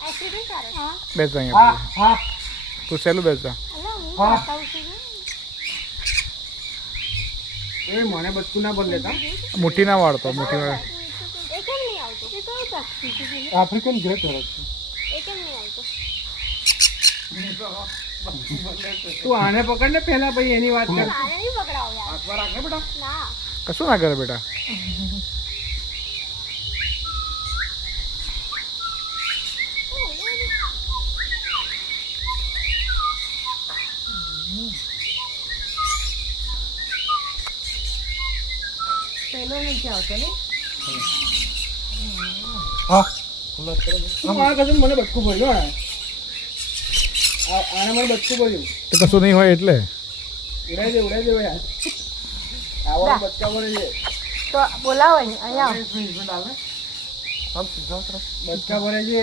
બેસ જા અહીંયા હા તું સહેલું બેસ જા એ મને બચકું ના બદલે તા મુઠ્ઠી ના વાળતો મુઠ્ઠી વાળ આફ્રિકન ગ્રે પેરોટ તું આને પકડ ને પહેલા પછી એની વાત કર હાથમાં રાખ ને બેટા કશું ના કરે બેટા હા આ કસમ મને બચકું ભર્યું આને મને બચકું ભર્યું તો કશું નહીં હોય એટલે ઉડાઈ દે યાર આવા બચકા ભરે છે તો બોલાવો અહીંયા બચકા ભરે છે